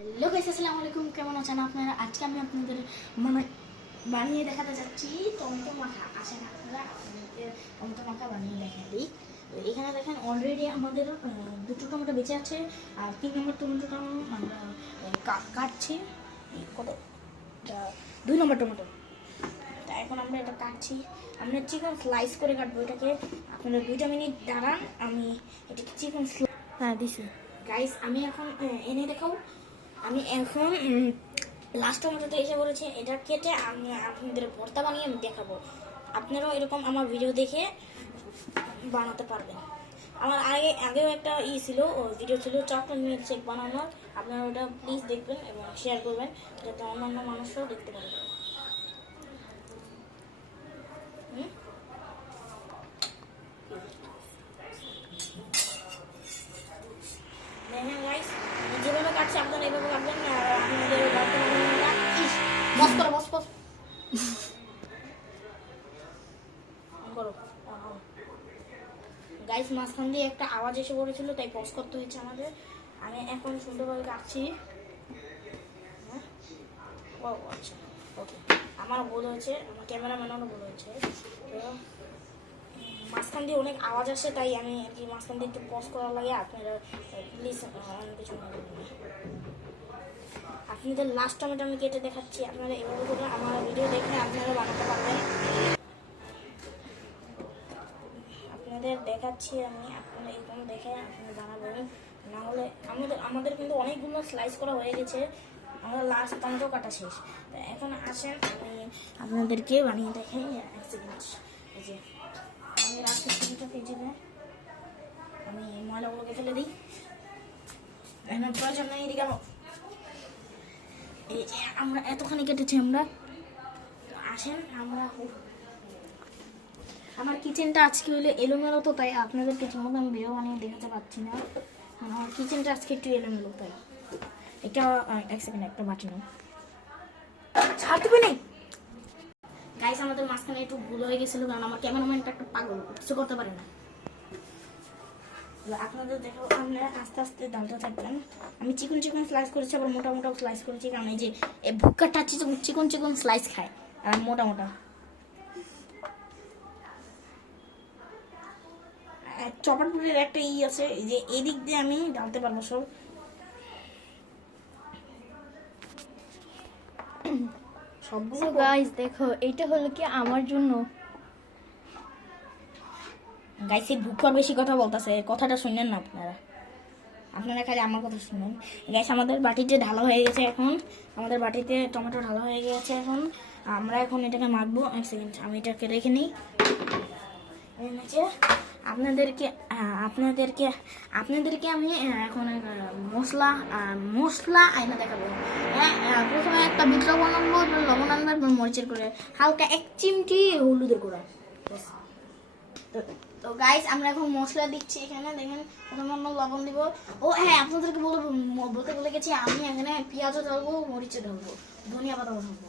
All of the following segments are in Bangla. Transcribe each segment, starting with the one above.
হ্যালো গাইস, আসসালামু আলাইকুম। কেমন আছেন আপনারা? আজকে আমি আপনাদের বানিয়ে দেখাতে যাচ্ছি টমেটো মাখা। আসেন আপনারা আপনাদেরকে টমেটো মাখা বানিয়ে দেখা দিই। এখানে দেখেন অলরেডি আমাদের দুটো টমেটো বেঁচে আছে, আর 3 নম্বর টমেটোটা আমরা কাটছি। কত 2 নম্বর টমেটো। তা এখন আমরা এটা কাটছি। আমরা চিকেন স্লাইস করে কাটবো এটাকে। আপনারা 2টা মিনিট দাঁড়ান, আমি এটাকে চিকেন দিছি। গাইস আমি এখন এনে দেখাও। আমি এখন লাস্ট টমেটোতে এসে বলেছে, এটা কেটে আমি আপনাদের ভর্তা বানিয়ে আমি দেখাবো। আপনারাও এরকম আমার ভিডিও দেখে বানাতে পারবেন। আমার আগেও একটা ছিল, ভিডিও ছিল চকলেট মিল্কশেক বানানোর। আপনারা ওটা প্লিজ দেখবেন এবং শেয়ার করবেন, যাতে অন্যান্য মানুষরাও দেখতে পারে। দেখেন গাইস, যেভাবে কাটছে আপনারা এইভাবে কাটবেন। আপনাদের বস করো, বস বস করো। গাইস মাঝখান দিয়ে একটা আওয়াজ এসে পড়েছিল, তাই পজ করতে হয়েছে আমাদের। আমি এখন সুন্দরভাবে কাটছি। ও আচ্ছা, ওকে, আমার ভুল হয়েছে, আমার ক্যামেরাম্যানেরও ভুল হয়েছে। তো মাঝখান দিয়ে অনেক আওয়াজ আসে, তাই আমি আর কি মাঝখান দিয়ে একটু পজ করার লাগে। আপনারা প্লিজ অনেক কিছু মনে করবেন না। আপনাদের লাস্ট টমেটো আমি কেটে দেখাচ্ছি। আপনারা এভাবে করে আমার ভিডিও দেখে আপনারা বানাতে পারবেন। আপনাদের দেখাচ্ছি আমি, আপনারা এরকম দেখে আপনারা বানাবেন। না হলে আমাদের কিন্তু অনেকগুলো স্লাইস করা হয়ে গেছে, আমরা লাস্ট টমেটো কাটা শেষ। তো এখন আসেন আমি আপনাদেরকে বানিয়ে দেখাই। এক সেকেন্ড, এই যে আমি রাখছি ছবিটা ফ্রিজে, আমি ময়লাগুলোকে ফেলে দিই। এখন প্রয়োজন নেই, এদিকে এই যে আমরা এতখানি কেটেছি আমরা। আসেন আমরা, আমার কিচেনটা আজকে হলো এলোমেলো, তো তাই আপনাদেরকে ঠিকমতো আমি ভিডিও বানিয়ে দেখাতে পারছি না। আমার কিচেনটা আজকে একটু এলোমেলো, তাই এটা এক সেকেন্ড, একটা বাটি নাও, ছাড় দিবে নেই। গাইস আমাদের মাঝখানে একটু ভুল হয়ে গেছিল, কারণ আমার ক্যামেরাম্যানটা একটা পাগল, কিছু করতে পারে না। আপনাদের দেখো, আপনারা আস্তে আস্তে ডালতে থাকবেন। আমি চিকন চিকন স্লাইস করেছি, আবার মোটা মোটা স্লাইস করেছি, কারণ এই যে এই ভুক্কাটা চিকন চিকন স্লাইস খায়, আর মোটা মোটা চপার পুরের একটা আছে, এই যে এদিক দিয়ে আমি ডালতে পারবো সব। সবগুলো গাইস দেখো, এটা হলো কি আমার জন্য। গাইস এই ভুক্কার বেশি কথা বলতেছে, কথাটা শুনেন না আপনারা খালি আমার কথা শুনুন। গ্যাস আমাদের বাটিতে ঢালা হয়ে গেছে। এখন আমাদের বাটিতে টমেটো ঢালা হয়ে গেছে। এখন আমরা এটাকে মাখবো। এক সেকেন্ড, আমি এটাকে রেখে নিই। আপনাদেরকে আপনাদেরকে আপনাদেরকে আমি এখন মশলা আইনা দেখাবো। প্রথমে একটা বিট লবণ আনবো, লবণ আনবার মরিচের করে হালকা 1 চিমটি হলুদের গুঁড়া। তো গাইস আমরা এখন মশলা দিচ্ছি। এখানে দেখেন প্রথমে আমরা লবণ দিব। ও হ্যাঁ, আপনাদেরকে বলতে ভুলে গেছি, আমি এখানে পেঁয়াজও ঢালবো, মরিচও ঢালবো, ধনিয়া পাতাও ঢালবো।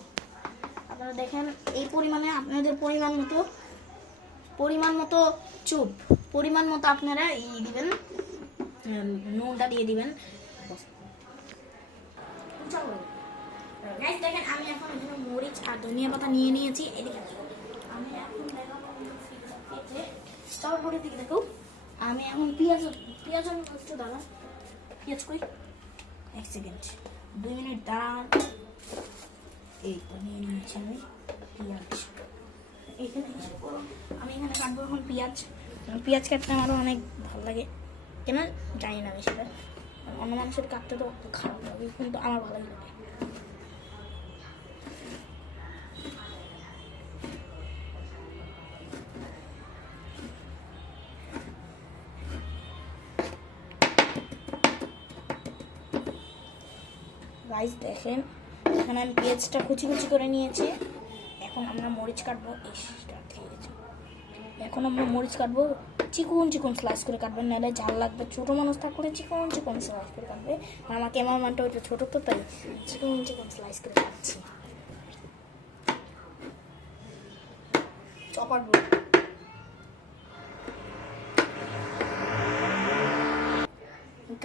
আপনারা দেখেন এই পরিমাণে, আপনাদের পরিমাণ মতো চুপ, পরিমাণ মতো আপনারা দিবেন, নুনটা দিয়ে দিবেন। গাইস দেখেন আমি এখন এখানে মরিচ আর ধনিয়া পাতা নিয়ে নিয়েছি। এদিকে আমি এখন দেখাবো স্টার দিকে দেখো। আমি এখন পেঁয়াজ একটু দাঁড়া, পেঁয়াজ কই, 1 সেকেন্ড, 2 মিনিট দাঁড়ান। এই তো নিয়ে নিয়েছি আমি পেঁয়াজ। আমি এখানে কাটবো এখন পেঁয়াজ কাটতে আমারও অনেক ভালো লাগে, কেন জানি না আমি সেটা। অন্য মানুষের কাটতে তো খারাপ লাগে, কিন্তু আমার ভালোই লাগে। গাইস দেখেন এখানে আমি পেঁয়াজটা কুচি কুচি করে নিয়েছি। এখন আমরা মরিচ কাটবো। এখন আমরা মরিচ কাটবো, চিকন চিকন স্লাইস করে কাটবেন, নাহলে ঝাল লাগবে। ছোটো মানুষ থাকলে চিকন চিকন স্লাইস করে কাটবে। আর আমার ক্যামেরাম্যানটা ওইটা ছোটো, তো তাই চিকন চিকন স্লাইস করে কাটছি। চপার বোর্ড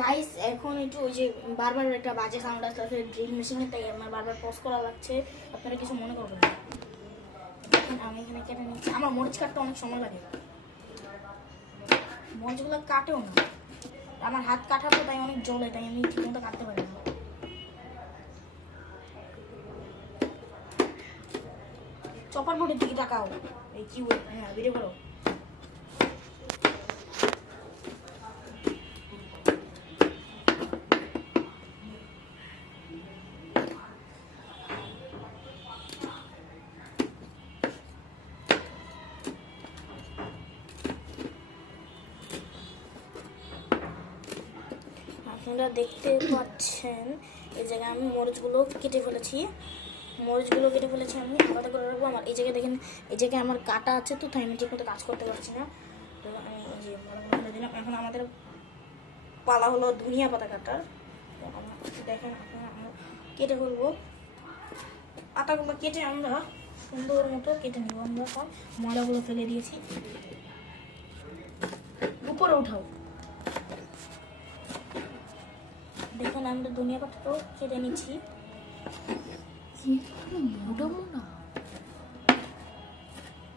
গাইস এখন একটু ওই যে বারবার একটা বাজে সাউন্ড আসছে ড্রিল মেশিনে, তাই আমার বারবার পজ করা লাগছে, আপনারা কিছু মনে করবেন না। দেখেন আমি এখানে কেটে নিচ্ছি, আমার মরিচ কাটতে অনেক সময় লাগে, মরিচগুলো কাটেও না, আমার হাত কাটাবো তাই অনেক জ্বলে, তাই আমি ঠিক মতো কাটতে পারি না। চপার বোর্ডের দিকে তাকাও, এই কি হ্যাঁ ভিডিও করো। আপনারা দেখতে পাচ্ছেন এই জায়গায় আমি মরিচগুলো কেটে ফেলেছি, আমি আলাদা করে রাখবো। আমার এই জায়গায় দেখেন, এই জায়গায় আমার কাটা আছে, তো তাই আমি ঠিক মতো কাজ করতে পারছি না, তো আমি এই যে মশলাগুলো ফেলে দিলাম। এখন আমাদের পালা হলো ধনিয়া পাতা কাটার, তো দেখেন আপনারা কেটে ফেলবো, পাতাগুলো কেটে আমরা সুন্দর মতো কেটে নেবো। আমরা সব ময়লাগুলো ফেলে দিয়েছি, উপরে উঠাও। দেখুন আমরা ধনিয়া পাতাটাও কেটে নিচ্ছি,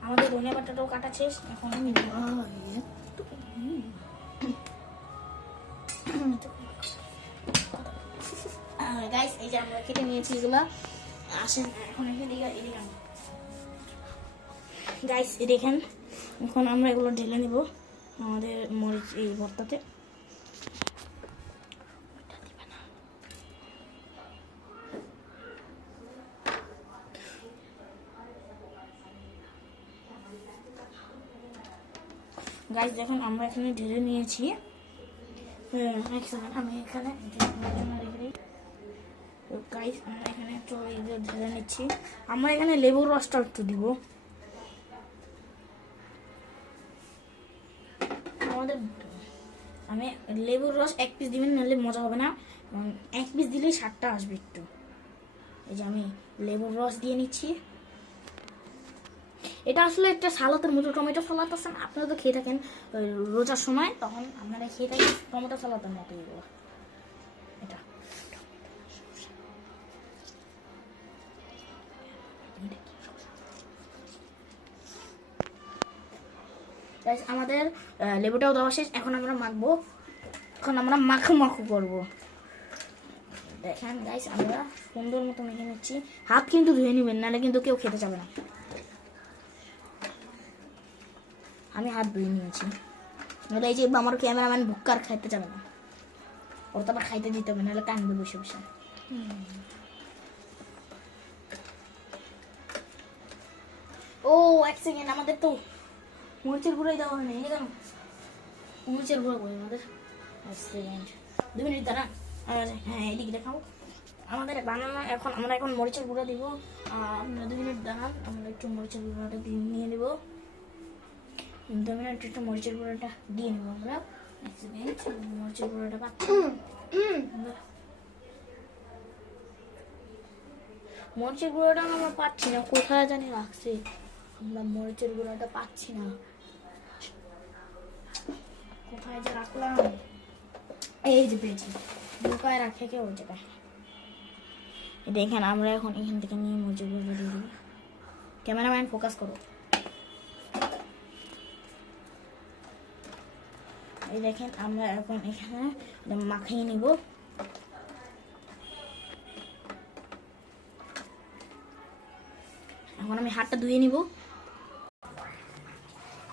আমাদের ধনিয়া পাতাটাও কাটা শেষ। এখন আমি গাইস এই যে আমরা কেটে নিয়েছি এগুলা, আসেন এখন এদিকে গাইস দেখেন, এখন আমরা এগুলো ঢেলে নিব আমাদের মরিচ এই ভর্তাতে। গাইস দেখুন আমরা এখানে ঢেলে নিয়েছি, আমি এখানে গাইস আমরা এখানে একটু ঢেলে নিচ্ছি। আমরা এখানে লেবুর রসটা একটু দিব, আমাদের আমি লেবুর রস 1 পিস দিবেন, নাহলে মজা হবে না, 1 পিস দিলেই স্বাদটা আসবে একটু। এই যে আমি লেবুর রস দিয়ে নিচ্ছি, এটা আসলে একটা সালাদের মতো, টমেটো সালাদ আছে না, আপনারা তো খেয়ে থাকেন রোজার সময়, তখন আপনারা খেয়ে থাকেন টমেটো সালাদের মতো এগুলো। এটা আমাদের লেবুটাও দেওয়া শেষ, এখন আমরা মাখবো, এখন আমরা মাখু করবো। দেখেন গাইস আমরা সুন্দর মতো মেখে নিচ্ছি, হাত কিন্তু ধুয়ে নিবেন, নাহলে কিন্তু কেউ খেতে যাবে না। আমি হাত ধুয়ে নিয়েছি, নাহলে এই যে আমার ক্যামেরাম্যান ভুক্কার খাইতে যাবে না, ওর তো আবার খাইতে দিতে হবে, নাহলে কানবে বসে বসে। ও 1 সেকেন্ড, আমাদের তো মরিচের গুঁড়োই দেওয়া হয়নি, কেন মরিচের গুঁড়ো বই আমাদের 1 সেকেন্ড 2 মিনিট দাঁড়া। হ্যাঁ এদিকে দেখাও আমাদের বানানো, এখন আমরা মরিচের গুঁড়ো দিব, আপনারা 2 মিনিট দাঁড়ান, আমরা একটু মরিচের গুঁড়োটা নিয়ে নেব, 2 মিনিট একটু মরিচের গুঁড়োটা দিয়ে নেবো আমরা। 1 সেকেন্ড, মরিচের গুঁড়োটা পাচ্ছি, মরিচের গুঁড়োটা আমরা পাচ্ছি না, কোথায় জানি রাখছি, আমরা মরিচের গুঁড়োটা পাচ্ছি না, কোথায় যে রাখলাম, এই যে পেয়েছি, লুকায় রাখে কেউ ওই জায়গায়। দেখেন আমরা এখন এখান থেকে নিয়ে মরিচের গুঁড়োটা দিয়ে দেবো, ক্যামেরাম্যান ফোকাস করো। এই দেখেন আমরা এখন এখানে মাখিয়ে নিব, এখন আমি হাতটা ধুয়ে নিব।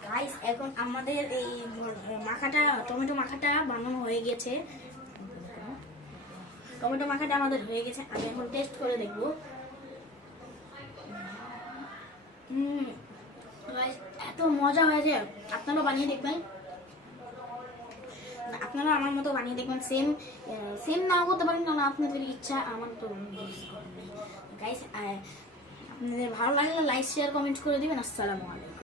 গাইস এখন আমাদের এই মাখাটা, টমেটো মাখাটা বানানো হয়ে গেছে, টমেটো মাখাটা আমাদের হয়ে গেছে, আমি এখন টেস্ট করে দেখব। এত মজা হয়েছে, আপনারাও বানিয়ে দেখবেন, আপনারা আমার মতো বানিয়ে দেখবেন, সেম নাও করতে পারেন, কারণ আপনাদের ইচ্ছা, আমার তো গাইস আপনাদের ভালো লাগলে লাইক শেয়ার কমেন্ট করে দিবেন। আসসালামু আলাইকুম।